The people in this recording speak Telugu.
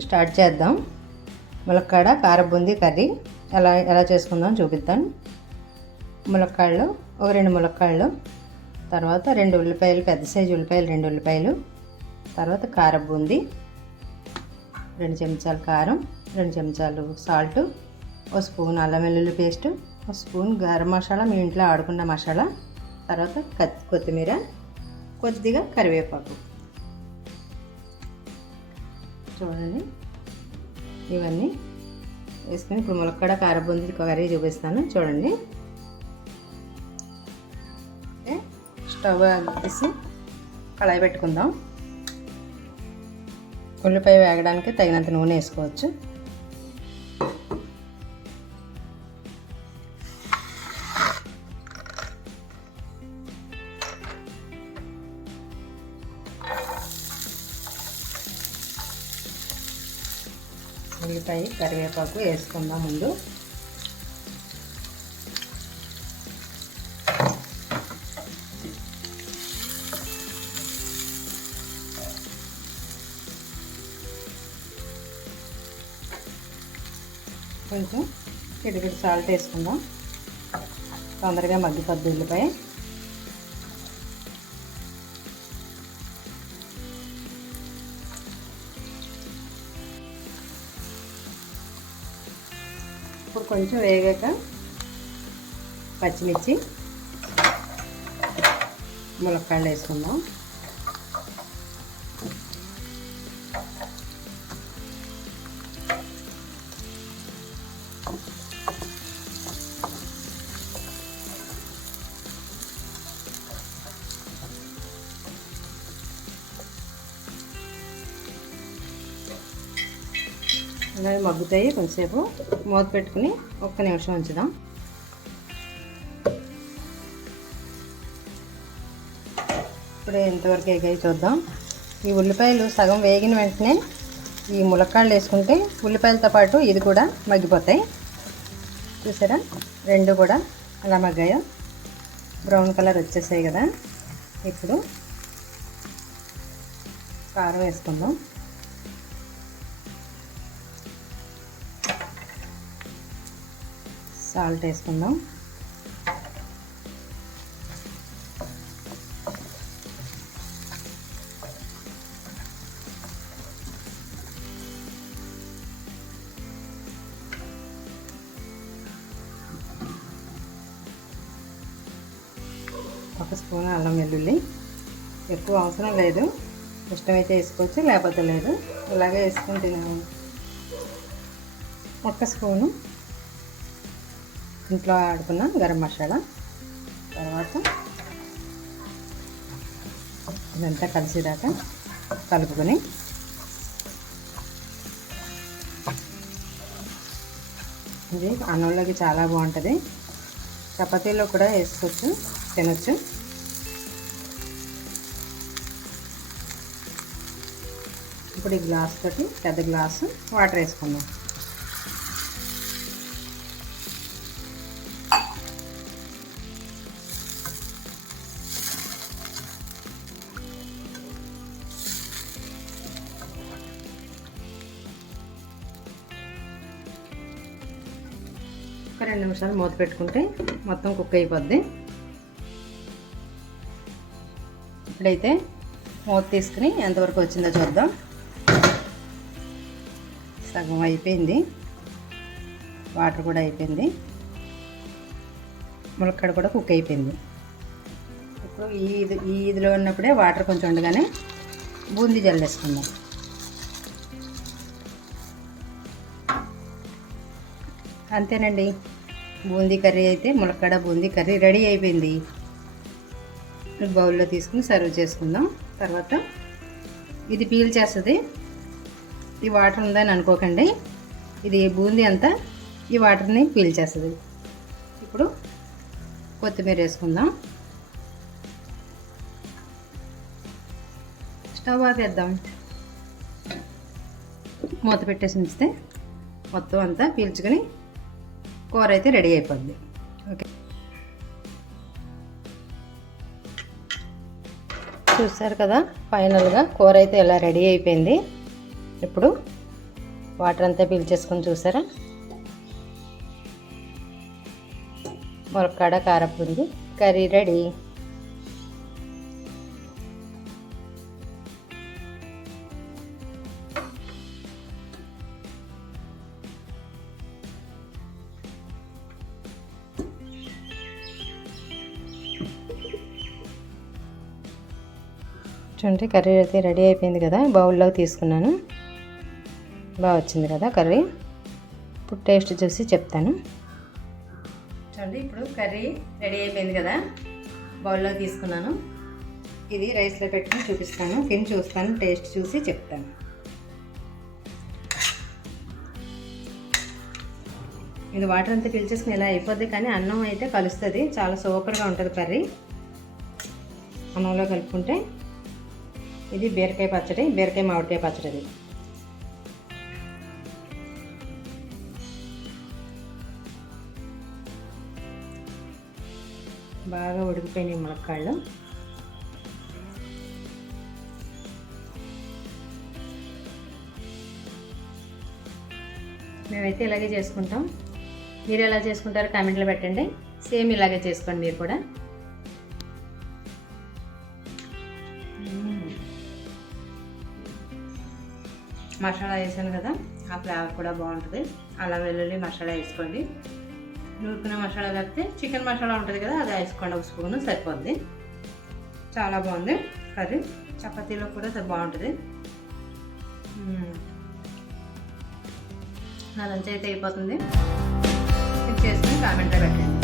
స్టార్ట్ చేద్దాం. ములక్కాడ కారబుంది కర్రీ. ఎలా ఎలా చేసుకుందాం చూపిద్దాం. ములక్కాడలు ఒక రెండు ములక్కాడలు తర్వాత రెండు ఉల్లిపాయలు పెద్ద సైజు ఉల్లిపాయలు రెండు ఉల్లిపాయలు తర్వాత కారబూంది రెండు చెంచాలు కారం రెండు చెంచాలు సాల్ట్ ఒక స్పూన్ అల్లం వెల్లుల్లి పేస్ట్ ఒక స్పూన్ గరం మసాలా మీ ఇంట్లో ఆడుకున్న మసాలా తర్వాత కత్తి కొత్తిమీర కొద్దిగా కరివేపాకు. చూడండి ఇవన్నీ వేసుకొని ఇప్పుడు ములక్కడ కారబుంది కర్రీ చూపిస్తాను. చూడండి. స్టవ్ తీసి కళాయి పెట్టుకుందాం. ఉల్లిపాయ వేగడానికి తగినంత నూనె వేసుకోవచ్చు. ఉల్లిపాయ కరివేపాకు వేసుకుందాం ముందు. కొంచెం చిటికెడు సాల్ట్ వేసుకుందాం. తొందరగా మగ్గిపోద్ది ఉల్లిపాయ. ఇప్పుడు కొంచెం వేగాక పచ్చిమిర్చి ములక్కాయలు వేసుకుందాం. అలాగే మగ్గుతాయి కొంచెంసేపు మూత పెట్టుకుని ఒక్క నిమిషం ఉంచుదాం. ఇప్పుడు ఎంతవరకు ఎగాయి చూద్దాం. ఈ ఉల్లిపాయలు సగం వేగిన వెంటనే ఈ ములక్కాళ్ళు వేసుకుంటే ఉల్లిపాయలతో పాటు ఇది కూడా మగ్గిపోతాయి. చూసారా? రెండు కూడా అలా మగ్గాయో? బ్రౌన్ కలర్ వచ్చేసాయి కదా. ఇప్పుడు కారం వేసుకుందాం. సాల్ట్ వేసుకుందాం. ఒక స్పూన్ అల్లం వెల్లుల్లి. ఎక్కువ అవసరం లేదు. ఇష్టమైతే వేసుకోవచ్చు లేకపోతే లేదు. ఇలాగే వేసుకుంటున్నాము ఒక స్పూను ఇంట్లో ఆడుకున్న గరం మసాలా. తర్వాత ఇదంతా కలిసేదాకా కలుపుకొని ఇది అన్నంలోకి చాలా బాగుంటుంది. చపాతీలో కూడా వేసుకోవచ్చు తినొచ్చు. ఇప్పుడు ఈ గ్లాస్ తోటి పెద్ద గ్లాసు వాటర్ వేసుకుందాం. రెండు నిమిషాలు మూత పెట్టుకుంటే మొత్తం కుక్ అయిపోద్ది. ఇప్పుడైతే మూత తీసుకుని ఎంతవరకు వచ్చిందో చూద్దాం. సగం అయిపోయింది. వాటర్ కూడా అయిపోయింది. ములక్కడ కూడా కుక్ అయిపోయింది. ఇప్పుడు ఈ ఇది ఈ ఇదిలో ఉన్నప్పుడే వాటర్ కొంచెం ఉండగానే బూందీ జల్లేసుకుందాం అంతేనండి. బూందీ కర్రీ అయితే ములక్కడ బూందీ కర్రీ రెడీ అయిపోయింది. బౌల్లో తీసుకుని సర్వ్ చేసుకుందాం. తర్వాత ఇది పీల్ చేస్తుంది. ఈ వాటర్ ఉందని అనుకోకండి. ఇది బూందీ అంతా ఈ వాటర్ని పీల్ చేస్తుంది. ఇప్పుడు కొత్తిమీర వేసుకుందాం. స్టవ్ ఆపేద్దాం. మూత పెట్టేసి ఉంచితే మొత్తం అంతా పీల్చుకొని కూర అయితే రెడీ అయిపోద్ది ఓకే. చూసారు కదా ఫైనల్గా కూర అయితే ఇలా రెడీ అయిపోయింది. ఇప్పుడు వాటర్ అంతా పీల్చేసుకొని చూసారా? ములక్కాడ కారపుంది కర్రీ రెడీ. చూడండి కర్రీ అయితే రెడీ అయిపోయింది కదా బౌల్లోకి తీసుకున్నాను. బాగా వచ్చింది కదా కర్రీ. ఇప్పుడు టేస్ట్ చూసి చెప్తాను. చూడండి ఇప్పుడు కర్రీ రెడీ అయిపోయింది కదా బౌల్లో తీసుకున్నాను. ఇది రైస్లో పెట్టుకుని చూపిస్తాను తిని చూస్తాను టేస్ట్ చూసి చెప్తాను. ఇది వాటర్ అంతా పీల్చేసుకుని ఇలా అయిపోద్ది కానీ అన్నం అయితే కలుస్తుంది. చాలా సూపర్గా ఉంటుంది కర్రీ. అన్నంలో కలుపుకుంటే ఇది బీరకాయ పచ్చడి బీరకాయ మామిడికాయ పచ్చడి అది. బాగా ఉడికిపోయినాయి ములక్కాళ్ళు మేమైతే ఇలాగే చేసుకుంటాం. మీరు ఎలా చేసుకుంటారో కామెంట్లో పెట్టండి. సేమ్ ఇలాగే చేసుకోండి మీరు కూడా. మసాలా వేసాను కదా ఆ ఫ్లేవర్ కూడా బాగుంటుంది. అలా వెల్లుల్లి మసాలా వేసుకోండి. నూరుకున్న మసాలా లేకపోతే చికెన్ మసాలా ఉంటుంది కదా అది వేసుకోండి. ఒక స్పూన్ సరిపోద్ది. చాలా బాగుంది కర్రీ. చపాతీలో కూడా అది బాగుంటుంది. నా లంచ్ అయితే అయిపోతుంది. చేసుకుని కామెంట్లో పెట్టండి